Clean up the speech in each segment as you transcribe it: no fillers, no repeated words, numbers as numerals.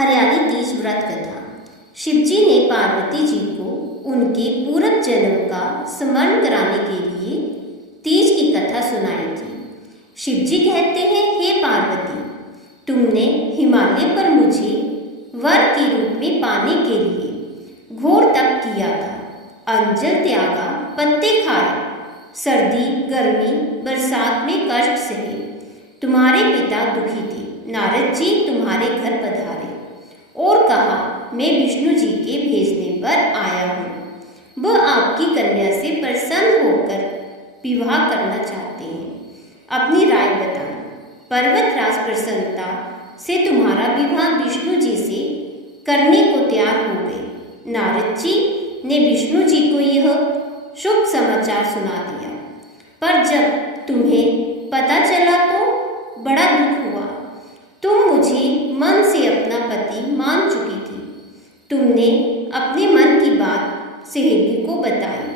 हरियाली तीज व्रत कथा। शिवजी ने पार्वती जी को उनके पूर्व जन्म का स्मरण कराने के लिए तीज की कथा सुनाई थी। शिवजी कहते हैं, हे पार्वती, तुमने हिमालय पर मुझे वर के रूप में पाने के लिए घोर तप किया था। अंजल त्यागा, पत्ते खाए, सर्दी गर्मी बरसात में कष्ट सहे। तुम्हारे पिता दुखी थे। नारद जी तुम्हारे घर पधारे और कहा, मैं विष्णु जी के भेजने पर आया हूँ। वह आपकी कन्या से प्रसन्न होकर विवाह करना चाहते हैं। अपनी राय बताएं। पर्वतराज प्रसन्नता से तुम्हारा विवाह विष्णु जी से करने को तैयार हो गए। नारद जी ने विष्णु जी को यह शुभ समाचार सुना दिया, पर जब तुम्हें पता चला तो बड़ा दुख हुआ। तुम मुझे मन से अपना पति मान चुकी थी। तुमने अपने मन की बात सहेली को बताई।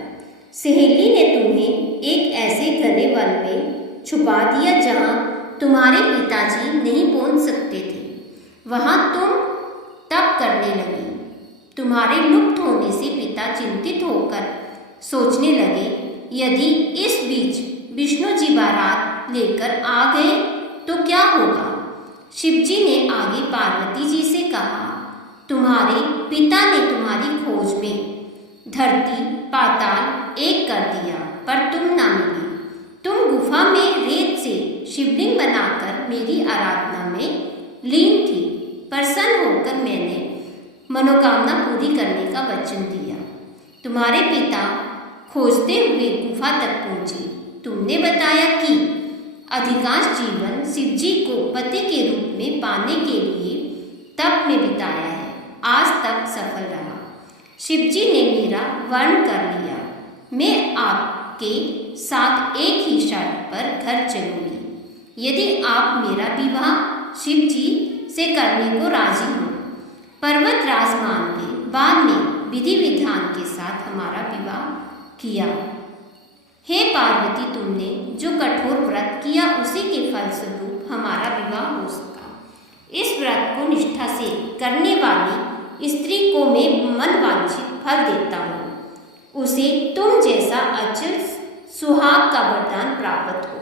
सहेली ने तुम्हें एक ऐसे घने वन में छुपा दिया जहाँ तुम्हारे पिताजी नहीं पहुँच सकते थे। वहाँ तुम तप करने लगी। तुम्हारे लुप्त होने से पिता चिंतित होकर सोचने लगे, यदि इस बीच विष्णु जी बारात लेकर आ गए तो क्या होगा। शिवजी ने आगे पार्वती जी से कहा, तुम्हारे पिता ने तुम्हारी खोज में धरती पाताल एक कर दिया, पर तुम ना मिली। तुम गुफा में रेत से शिवलिंग बनाकर मेरी आराधना में लीन थी। प्रसन्न होकर मैंने मनोकामना पूरी करने का वचन दिया। तुम्हारे पिता खोजते हुए गुफा तक पहुंचे। तुमने बताया कि अधिकांश जीवन शिवजी को पति के रूप में पाने के लिए तप में बिताया है। आज तक सफल रहा। शिवजी ने मेरा वर्ण कर लिया। मैं आपके साथ एक ही शर्त पर घर चलूंगी, यदि आप मेरा विवाह शिवजी से करने को राजी हो। पर्वतराज मान गए। बाद में विधि विधान के साथ हमारा विवाह किया। हे पार्वती, तुमने जो कठोर व्रत किया उसी के फलस्वरूप हमारा विवाह हो सका। इस व्रत को निष्ठा से करने वाली स्त्री को मैं मनवांछित फल देता हूँ। उसे तुम जैसा अचल सुहाग का वरदान प्राप्त हो।